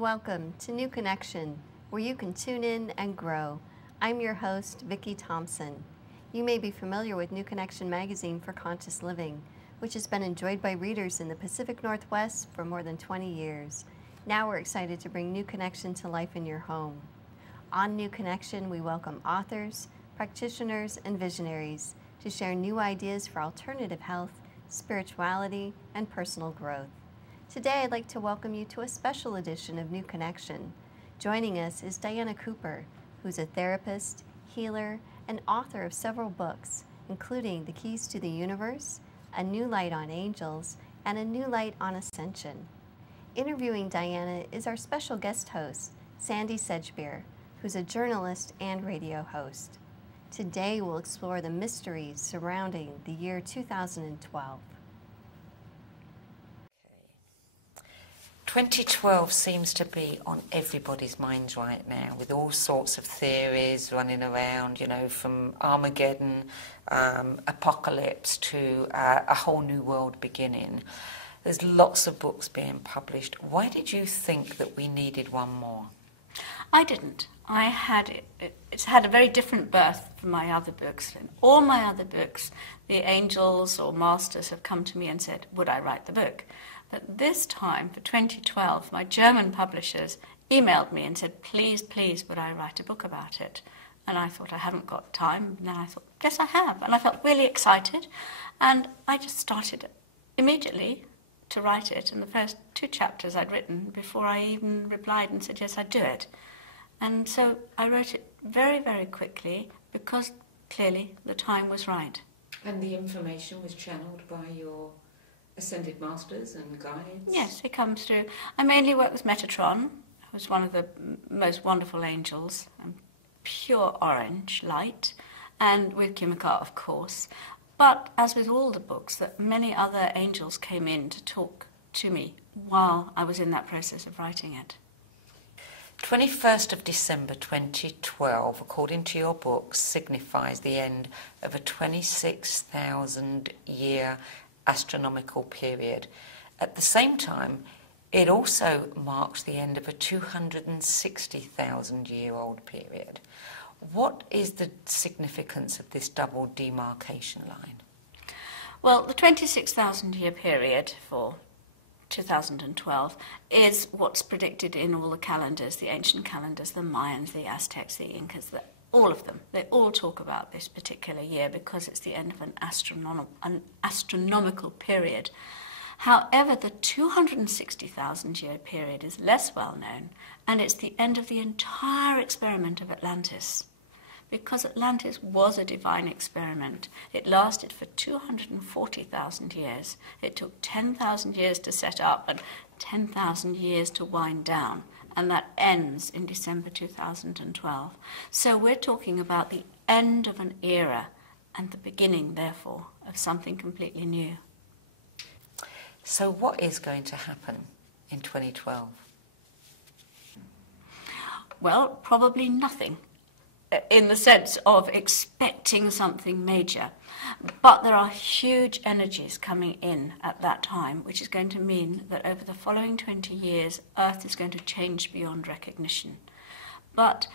Welcome to New Connection, where you can tune in and grow. I'm your host, Vicki Thompson. You may be familiar with New Connection magazine for conscious living, which has been enjoyed by readers in the Pacific Northwest for more than 20 years. Now we're excited to bring New Connection to life in your home. On New Connection, we welcome authors, practitioners, and visionaries to share new ideas for alternative health, spirituality, and personal growth. Today, I'd like to welcome you to a special edition of New Connection. Joining us is Diana Cooper, who's a therapist, healer, and author of several books, including The Keys to the Universe, A New Light on Angels, and A New Light on Ascension. Interviewing Diana is our special guest host, Sandy Sedgbeer, who's a journalist and radio host. Today, we'll explore the mysteries surrounding the year 2012. 2012 seems to be on everybody's minds right now, with all sorts of theories running around, you know, from Armageddon, apocalypse to a whole new world beginning. There's lots of books being published. Why did you think that we needed one more? I didn't. It's had a very different birth from my other books. In all my other books, the angels or masters have come to me and said, would I write the book? But this time, for 2012, my German publishers emailed me and said, please, please, would I write a book about it? And I thought, I haven't got time. And then I thought, yes, I have. And I felt really excited. And I just started immediately to write it. And the first 2 chapters I'd written before I even replied and said, yes, I'd do it. And so I wrote it very, very quickly because clearly the time was right. And the information was channeled by your Ascended Masters and guides? Yes, it comes through. I mainly work with Metatron, who's one of the most wonderful angels, pure orange light, and with Kimika, of course. But as with all the books, that many other angels came in to talk to me while I was in that process of writing it. 21st of December 2012, according to your book, signifies the end of a 26,000-year astronomical period. At the same time, it also marks the end of a 260,000-year-old period. What is the significance of this double demarcation line? Well, the 26,000-year period for 2012 is what's predicted in all the calendars, the ancient calendars, the Mayans, the Aztecs, the Incas, all of them. They all talk about this particular year because it's the end of an astronomical period. However, the 260,000-year period is less well known, and it's the end of the entire experiment of Atlantis. Because Atlantis was a divine experiment. It lasted for 240,000 years. It took 10,000 years to set up and 10,000 years to wind down. And that ends in December 2012. So we're talking about the end of an era and the beginning, therefore, of something completely new. So what is going to happen in 2012? Well, probably nothing, in the sense of expecting something major. But there are huge energies coming in at that time, which is going to mean that over the following 20 years, Earth is going to change beyond recognition. But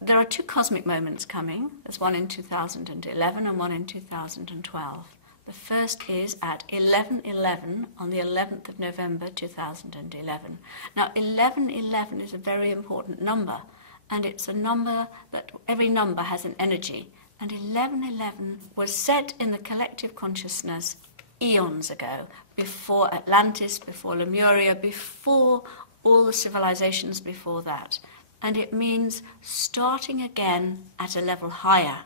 there are 2 cosmic moments coming. There's one in 2011 and one in 2012. The first is at 11:11 on the 11th of November 2011. Now, 11:11 is a very important number, and it's a number that every number has an energy. And 11:11 was set in the collective consciousness eons ago, before Atlantis, before Lemuria, before all the civilizations before that. And it means starting again at a level higher.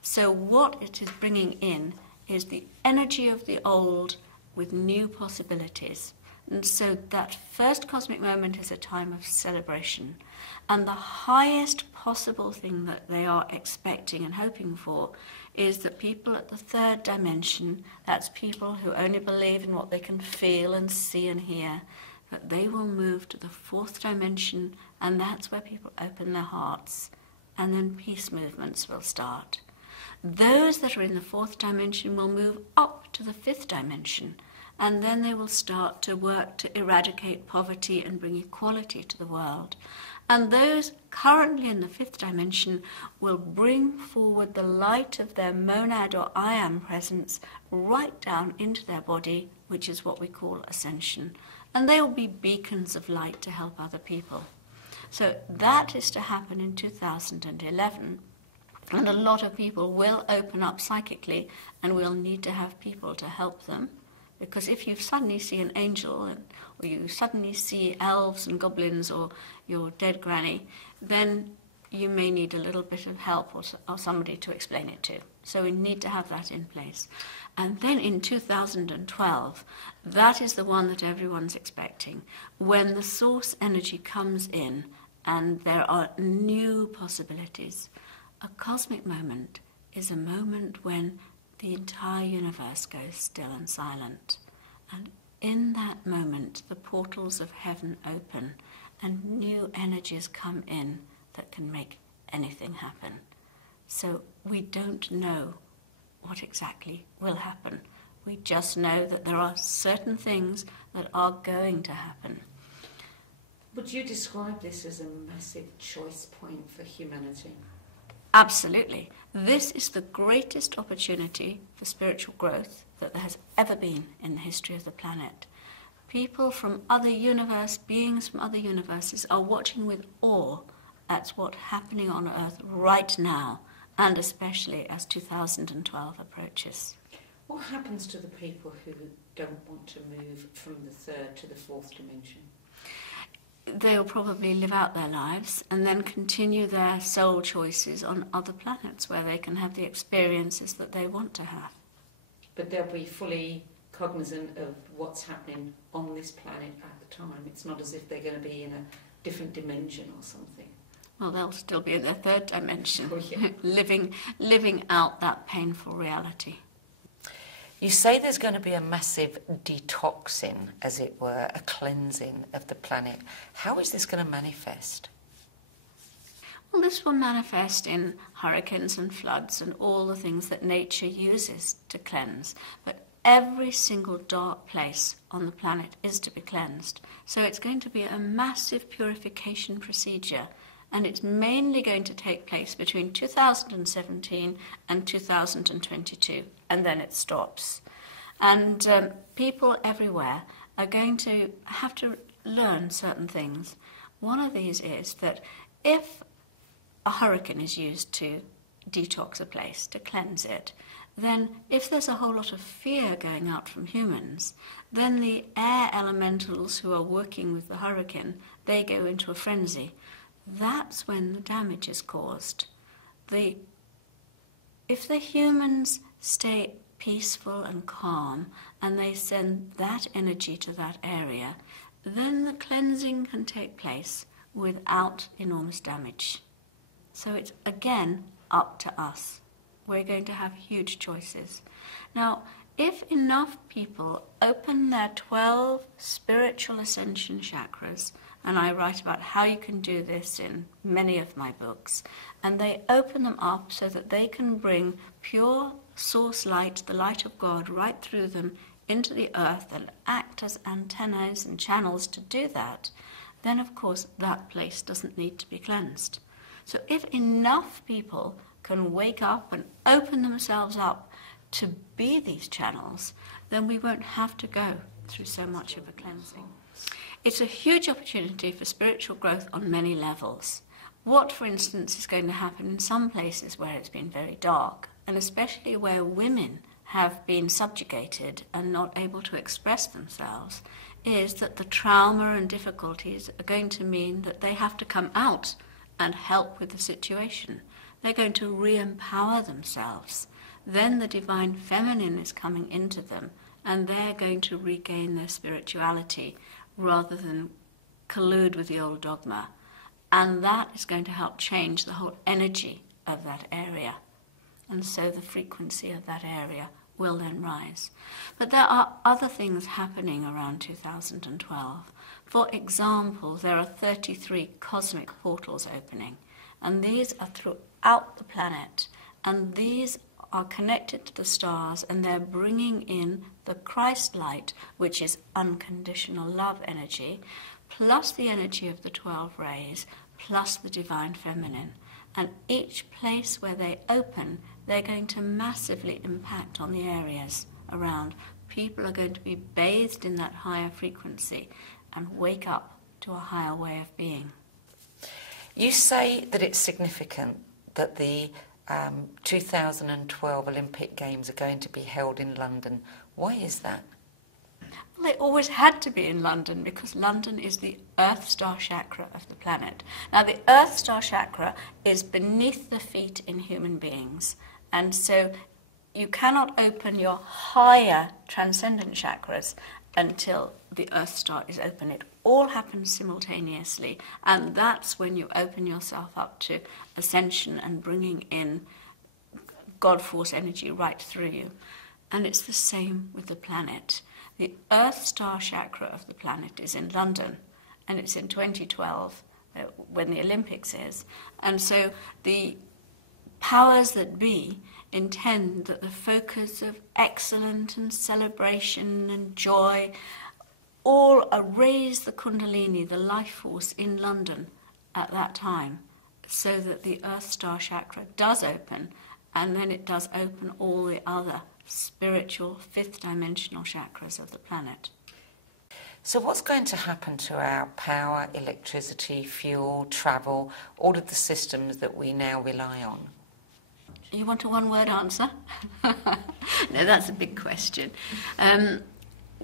So what it is bringing in is the energy of the old with new possibilities. And so that first cosmic moment is a time of celebration. And the highest possible thing that they are expecting and hoping for is that people at the 3rd dimension, that's people who only believe in what they can feel and see and hear, that they will move to the 4th dimension, and that's where people open their hearts, and then peace movements will start. Those that are in the 4th dimension will move up to the 5th dimension, and then they will start to work to eradicate poverty and bring equality to the world. And those currently in the fifth dimension will bring forward the light of their monad or I am presence right down into their body, which is what we call ascension. And they will be beacons of light to help other people. So that is to happen in 2011. And a lot of people will open up psychically, and we'll need to have people to help them. Because if you suddenly see an angel, or you suddenly see elves and goblins, or your dead granny, then you may need a little bit of help or somebody to explain it to. So we need to have that in place. And then in 2012, that is the one that everyone's expecting, when the source energy comes in and there are new possibilities. A cosmic moment is a moment when the entire universe goes still and silent. And in that moment, the portals of heaven open and new energies come in that can make anything happen. So we don't know what exactly will happen. We just know that there are certain things that are going to happen. Would you describe this as a massive choice point for humanity? Absolutely. This is the greatest opportunity for spiritual growth that there has ever been in the history of the planet. People from other universes, beings from other universes, are watching with awe at what's happening on Earth right now, and especially as 2012 approaches. What happens to the people who don't want to move from the third to the fourth dimension? They'll probably live out their lives and then continue their soul choices on other planets where they can have the experiences that they want to have. But they'll be fully cognizant of what's happening on this planet at the time. It's not as if they're going to be in a different dimension or something. Well, they'll still be in their third dimension, Oh, yeah. living out that painful reality. You say there's going to be a massive detoxing, as it were, a cleansing of the planet. How is this going to manifest? Well, this will manifest in hurricanes and floods and all the things that nature uses to cleanse. But every single dark place on the planet is to be cleansed. So it's going to be a massive purification procedure. And it's mainly going to take place between 2017 and 2022, and then it stops. And people everywhere are going to have to learn certain things. One of these is that if a hurricane is used to detox a place, to cleanse it, then if there's a whole lot of fear going out from humans, then the air elementals who are working with the hurricane, they go into a frenzy. That's when the damage is caused. If the humans stay peaceful and calm and they send that energy to that area, then the cleansing can take place without enormous damage. So it's again up to us. We're going to have huge choices. Now, if enough people open their 12 spiritual ascension chakras, and I write about how you can do this in many of my books, and they open them up so that they can bring pure source light, the light of God, right through them into the earth and act as antennas and channels to do that, then of course that place doesn't need to be cleansed. So if enough people can wake up and open themselves up to be these channels, then we won't have to go through so much of a cleansing. It's a huge opportunity for spiritual growth on many levels. What, for instance, is going to happen in some places where it's been very dark, and especially where women have been subjugated and not able to express themselves, is that the trauma and difficulties are going to mean that they have to come out and help with the situation. They're going to re-empower themselves. Then the divine feminine is coming into them, and they're going to regain their spirituality rather than collude with the old dogma. And that is going to help change the whole energy of that area. And so the frequency of that area will then rise. But there are other things happening around 2012. For example, there are 33 cosmic portals opening, and these are throughout the planet, and these are connected to the stars, and they're bringing in the Christ light, which is unconditional love energy, plus the energy of the 12 rays, plus the divine feminine. And each place where they open, they're going to massively impact on the areas around. People are going to be bathed in that higher frequency and wake up to a higher way of being. You say that it's significant that the 2012 Olympic Games are going to be held in London. Why is that? Well, they always had to be in London because London is the Earth Star Chakra of the planet. Now, the Earth Star Chakra is beneath the feet in human beings, and so you cannot open your higher transcendent chakras until the Earth Star is open. It all happens simultaneously, and that's when you open yourself up to ascension and bringing in God Force energy right through you. And it's the same with the planet. The Earth Star Chakra of the planet is in London, and it's in 2012 when the Olympics is. And so the powers that be intend that the focus of excellence and celebration and joy all raise the Kundalini, the life force in London at that time, so that the Earth Star Chakra does open, and then it does open all the other spiritual fifth dimensional chakras of the planet. So what's going to happen to our power, electricity, fuel, travel, all of the systems that we now rely on? You want a one-word answer? No, that's a big question.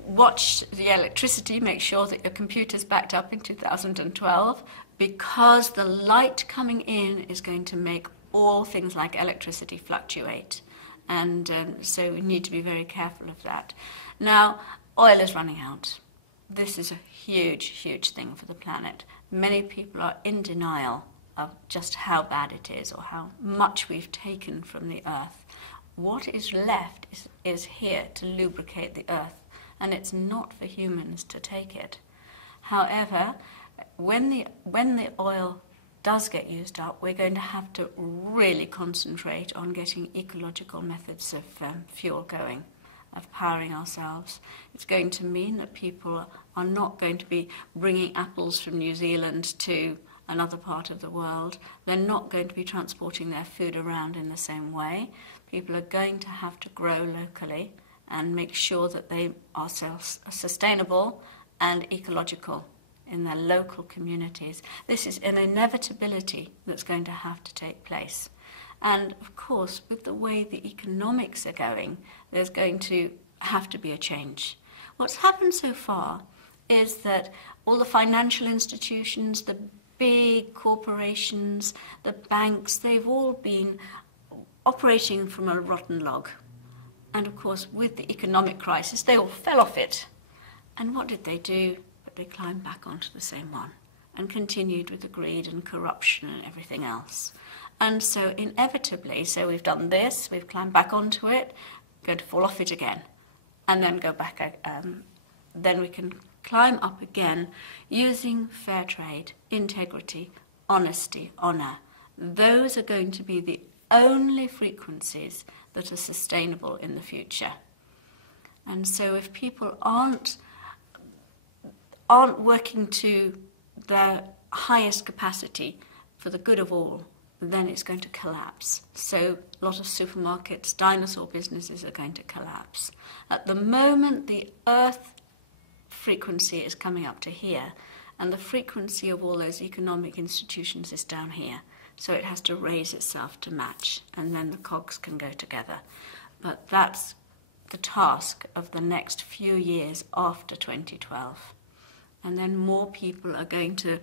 Watch the electricity, make sure that your computer's backed up in 2012, because the light coming in is going to make all things like electricity fluctuate. And so we need to be very careful of that. Now, oil is running out. This is a huge, huge thing for the planet. Many people are in denial of just how bad it is or how much we've taken from the earth. What is left is here to lubricate the earth, and it's not for humans to take it. However, when the oil does get used up, we're going to have to really concentrate on getting ecological methods of fuel going, of powering ourselves. It's going to mean that people are not going to be bringing apples from New Zealand to another part of the world. They're not going to be transporting their food around in the same way. People are going to have to grow locally and make sure that they are sustainable and ecological in their local communities. This is an inevitability that's going to have to take place. And of course, with the way the economics are going, there's going to have to be a change. What's happened so far is that all the financial institutions, the big corporations, the banks, they've all been operating from a rotten log. And of course, with the economic crisis, they all fell off it. And what did they do? But they climbed back onto the same one and continued with the greed and corruption and everything else. And so inevitably, so we've done this, we've climbed back onto it, going to fall off it again, and then go back, then we can climb up again using fair trade, integrity, honesty, honour. Those are going to be the only frequencies that are sustainable in the future. And so if people aren't working to their highest capacity for the good of all, then it's going to collapse. So a lot of supermarkets, dinosaur businesses are going to collapse. At the moment, the earth frequency is coming up to here, and the frequency of all those economic institutions is down here. So it has to raise itself to match, and then the cogs can go together. But that's the task of the next few years after 2012. And then more people are going to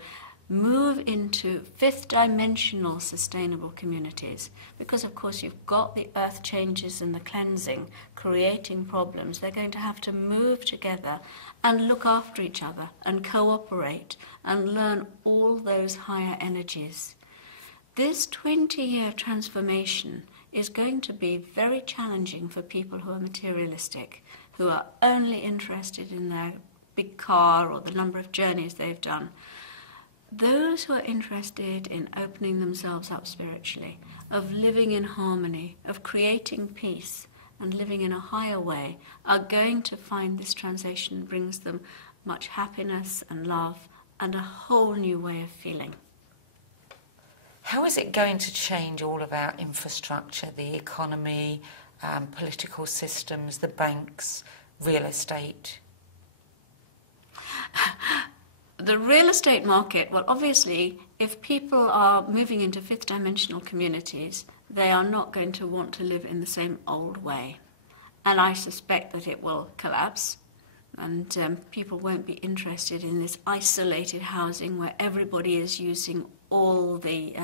move into fifth dimensional sustainable communities, because of course you've got the earth changes and the cleansing creating problems. They're going to have to move together and look after each other and cooperate and learn all those higher energies. This 20-year transformation is going to be very challenging for people who are materialistic, who are only interested in their big car or the number of journeys they've done. those who are interested in opening themselves up spiritually, of living in harmony, of creating peace and living in a higher way, are going to find this translation brings them much happiness and love and a whole new way of feeling. How is it going to change all of our infrastructure, the economy, political systems, the banks, real estate? The real estate market, well, obviously, if people are moving into fifth dimensional communities, they are not going to want to live in the same old way. And I suspect that it will collapse, and people won't be interested in this isolated housing where everybody is using all the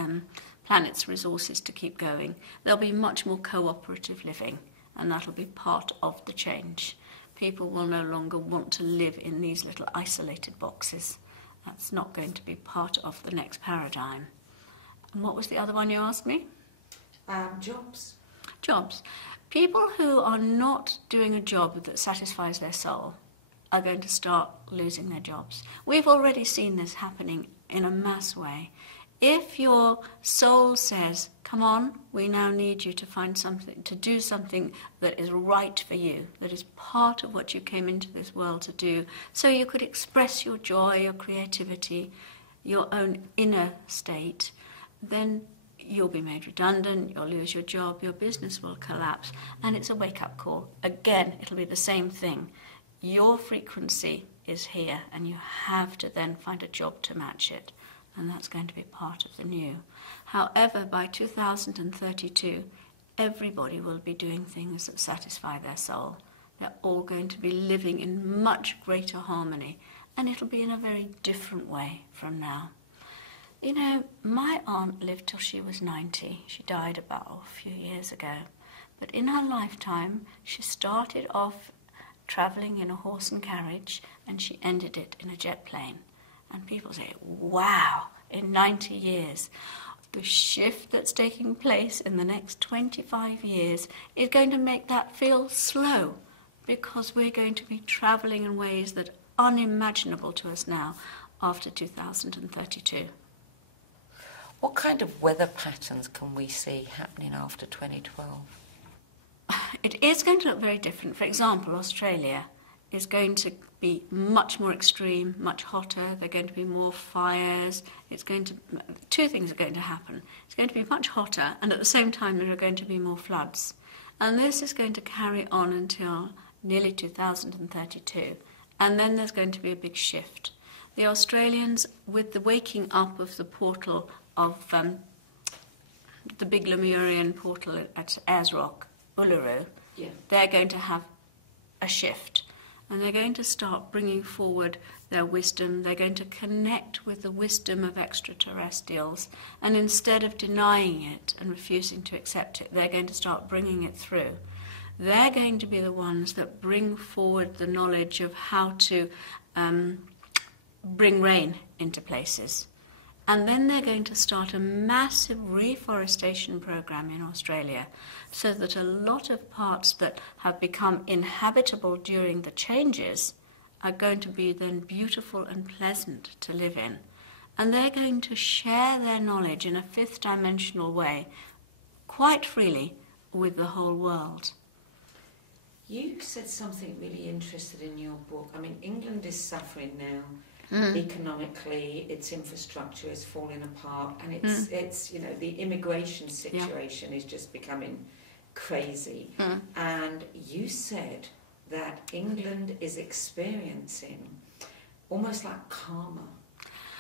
planet's resources to keep going. There'll be much more cooperative living, and that'll be part of the change. People will no longer want to live in these little isolated boxes. That's not going to be part of the next paradigm. And what was the other one you asked me? Jobs. Jobs. People who are not doing a job that satisfies their soul are going to start losing their jobs. We've already seen this happening in a mass way. If your soul says, come on, we now need you to find something, to do something that is right for you, that is part of what you came into this world to do, so you could express your joy, your creativity, your own inner state, then you'll be made redundant, you'll lose your job, your business will collapse, and it's a wake-up call. Again, it'll be the same thing. Your frequency is here, and you have to then find a job to match it. And that's going to be part of the new. However, by 2032, everybody will be doing things that satisfy their soul. They're all going to be living in much greater harmony, and it'll be in a very different way from now. You know, my aunt lived till she was 90. She died about a few years ago. But in her lifetime, she started off travelling in a horse and carriage, and she ended it in a jet plane. And people say, wow, in 90 years, the shift that's taking place in the next 25 years is going to make that feel slow, because we're going to be travelling in ways that are unimaginable to us now after 2032. What kind of weather patterns can we see happening after 2012? It is going to look very different. For example, Australia is going to be much more extreme, much hotter. There are going to be more fires. Two things are going to happen. It's going to be much hotter, and at the same time there are going to be more floods. And this is going to carry on until nearly 2032. And then there's going to be a big shift. The Australians, with the waking up of the portal of the big Lemurian portal at Ayers Rock, Uluru, they're going to have a shift. And they're going to start bringing forward their wisdom. They're going to connect with the wisdom of extraterrestrials. And instead of denying it and refusing to accept it, they're going to start bringing it through. They're going to be the ones that bring forward the knowledge of how to bring rain into places. And then they're going to start a massive reforestation program in Australia, so that a lot of parts that have become inhabitable during the changes are going to be then beautiful and pleasant to live in. And they're going to share their knowledge in a fifth dimensional way quite freely with the whole world. You said something really interesting in your book. I mean, England is suffering now. Economically, its infrastructure is falling apart, and it's you know, the immigration situation is just becoming crazy. And you said that England is experiencing almost like karma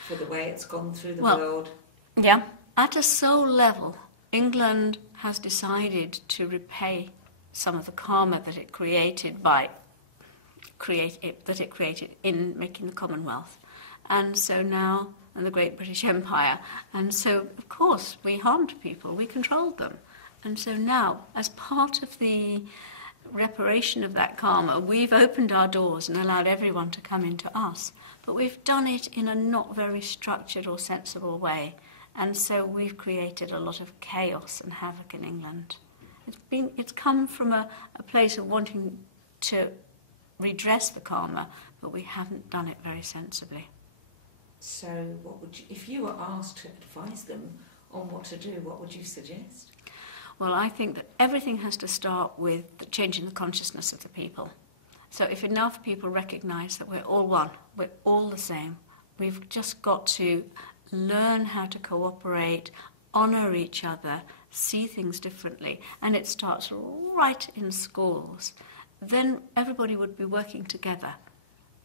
for the way it's gone through the world. Yeah, at a soul level, England has decided to repay some of the karma that it created in making the Commonwealth, and so now, and the Great British Empire, and so of course we harmed people, we controlled them, and so now, as part of the reparation of that karma, we've opened our doors and allowed everyone to come into us, but we've done it in a not very structured or sensible way, and so we've created a lot of chaos and havoc in England. It's come from a place of wanting to redress the karma, but we haven't done it very sensibly. So what would you, if you were asked to advise them on what to do, what would you suggest? Well, I think that everything has to start with changing the consciousness of the people. So if enough people recognise that we're all one, we're all the same, we've just got to learn how to cooperate, honour each other, see things differently, and it starts right in schools, then everybody would be working together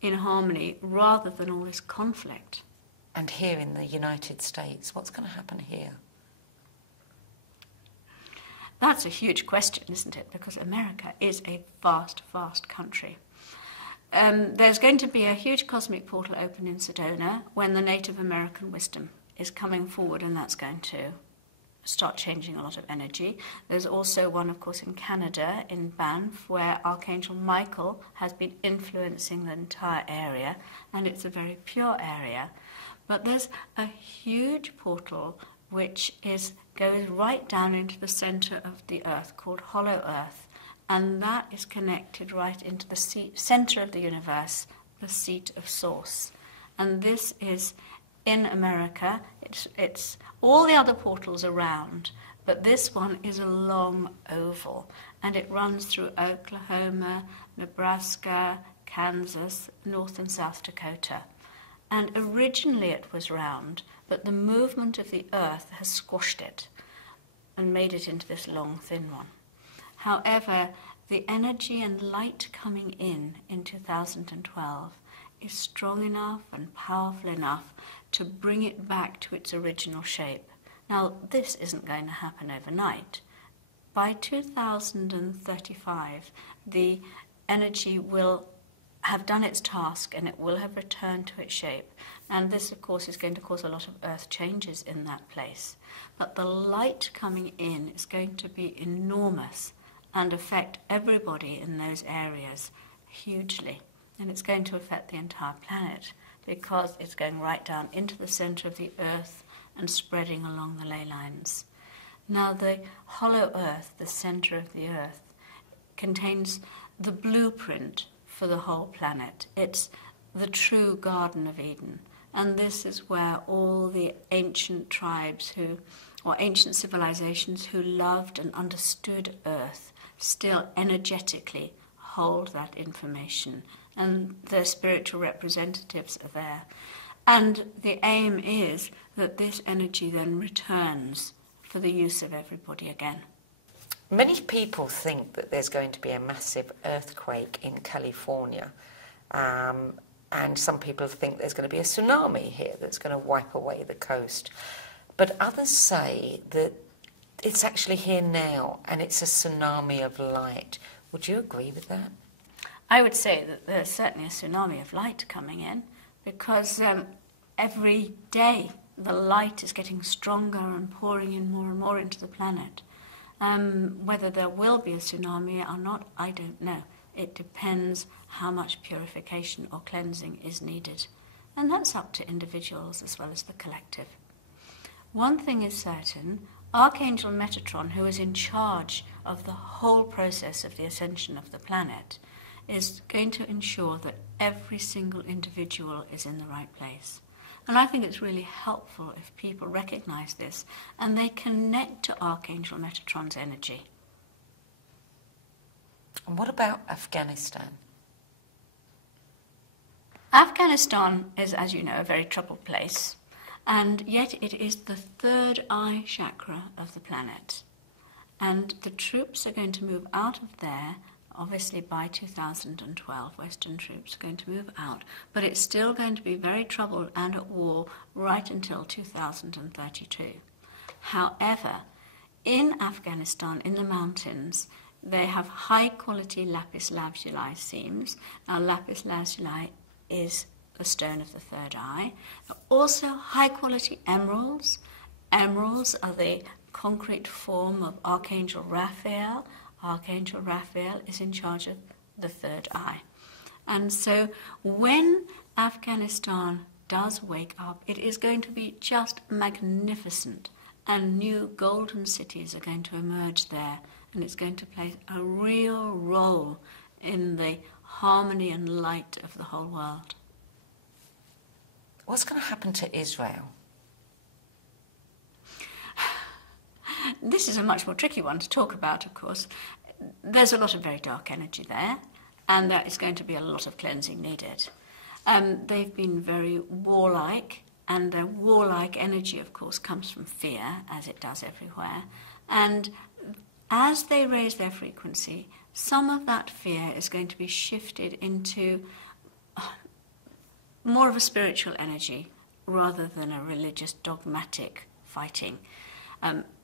in harmony rather than all this conflict. And here in the United States, what's going to happen here? That's a huge question, isn't it? Because America is a vast, vast country. There's going to be a huge cosmic portal open in Sedona when the Native American wisdom is coming forward, and that's going to start changing a lot of energy. There's also one, of course, in Canada, in Banff, where Archangel Michael has been influencing the entire area, and it's a very pure area. But there's a huge portal which goes right down into the centre of the Earth, called Hollow Earth, and that is connected right into the centre of the universe, the seat of Source. And this is in America. It's all the other portals around, but this one is a long oval, and it runs through Oklahoma, Nebraska, Kansas, North and South Dakota. And originally it was round, but the movement of the Earth has squashed it and made it into this long, thin one. However, the energy and light coming in 2012 is strong enough and powerful enough to bring it back to its original shape. Now, this isn't going to happen overnight. By 2035, the energy will have done its task and it will have returned to its shape. And this, of course, is going to cause a lot of earth changes in that place. But the light coming in is going to be enormous and affect everybody in those areas hugely. And it's going to affect the entire planet because it's going right down into the centre of the Earth and spreading along the ley lines. Now, the hollow Earth, the centre of the Earth, contains the blueprint for the whole planet. It's the true Garden of Eden. And this is where all the ancient tribes or ancient civilizations who loved and understood Earth still energetically hold that information. And their spiritual representatives are there. And the aim is that this energy then returns for the use of everybody again. Many people think that there's going to be a massive earthquake in California, and some people think there's going to be a tsunami here that's going to wipe away the coast. But others say that it's actually here now, and it's a tsunami of light. Would you agree with that? I would say that there's certainly a tsunami of light coming in, because every day the light is getting stronger and pouring in more and more into the planet. Whether there will be a tsunami or not, I don't know. It depends how much purification or cleansing is needed. And that's up to individuals as well as the collective. One thing is certain, Archangel Metatron, who is in charge of the whole process of the ascension of the planet, is going to ensure that every single individual is in the right place. And I think it's really helpful if people recognize this and they connect to Archangel Metatron's energy. And what about Afghanistan? Afghanistan is, as you know, a very troubled place, and yet it is the third eye chakra of the planet. And the troops are going to move out of there. Obviously, by 2012, Western troops are going to move out, but it's still going to be very troubled and at war right until 2032. However, in Afghanistan, in the mountains, they have high-quality lapis lazuli seams. Now, lapis lazuli is the stone of the third eye. Also, high-quality emeralds. Emeralds are the concrete form of Archangel Raphael. Archangel Raphael is in charge of the third eye. And so when Afghanistan does wake up, it is going to be just magnificent, and new golden cities are going to emerge there, and it's going to play a real role in the harmony and light of the whole world. what's going to happen to Israel? This is a much more tricky one to talk about, of course. There's a lot of very dark energy there, and there is going to be a lot of cleansing needed. They've been very warlike, and their warlike energy, of course, comes from fear, as it does everywhere. And as they raise their frequency, some of that fear is going to be shifted into more of a spiritual energy rather than a religious dogmatic fighting.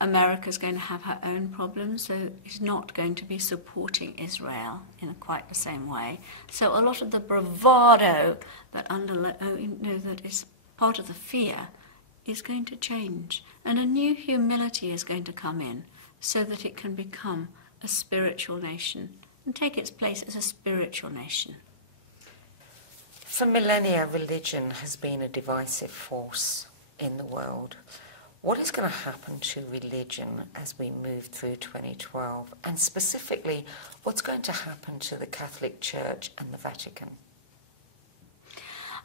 America's going to have her own problems, so it's not going to be supporting Israel in quite the same way. So a lot of the bravado that that is part of the fear is going to change, and a new humility is going to come in so that it can become a spiritual nation and take its place as a spiritual nation. For millennia, religion has been a divisive force in the world. What is going to happen to religion as we move through 2012? And specifically, what's going to happen to the Catholic Church and the Vatican?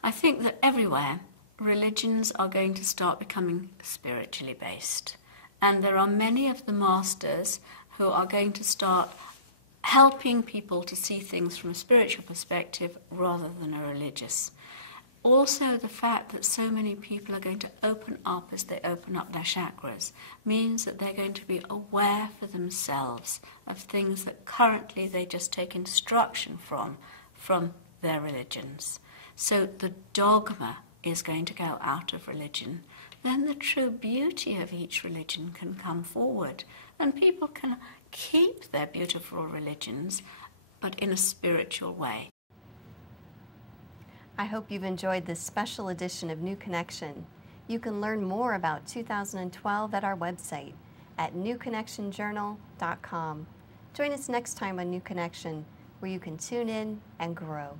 I think that everywhere, religions are going to start becoming spiritually based. And there are many of the masters who are going to start helping people to see things from a spiritual perspective rather than a religious. Also, the fact that so many people are going to open up as they open up their chakras means that they're going to be aware for themselves of things that currently they just take instruction from their religions. So the dogma is going to go out of religion. Then the true beauty of each religion can come forward, and people can keep their beautiful religions, but in a spiritual way. I hope you've enjoyed this special edition of New Connection. You can learn more about 2012 at our website at newconnectionjournal.com. Join us next time on New Connection, where you can tune in and grow.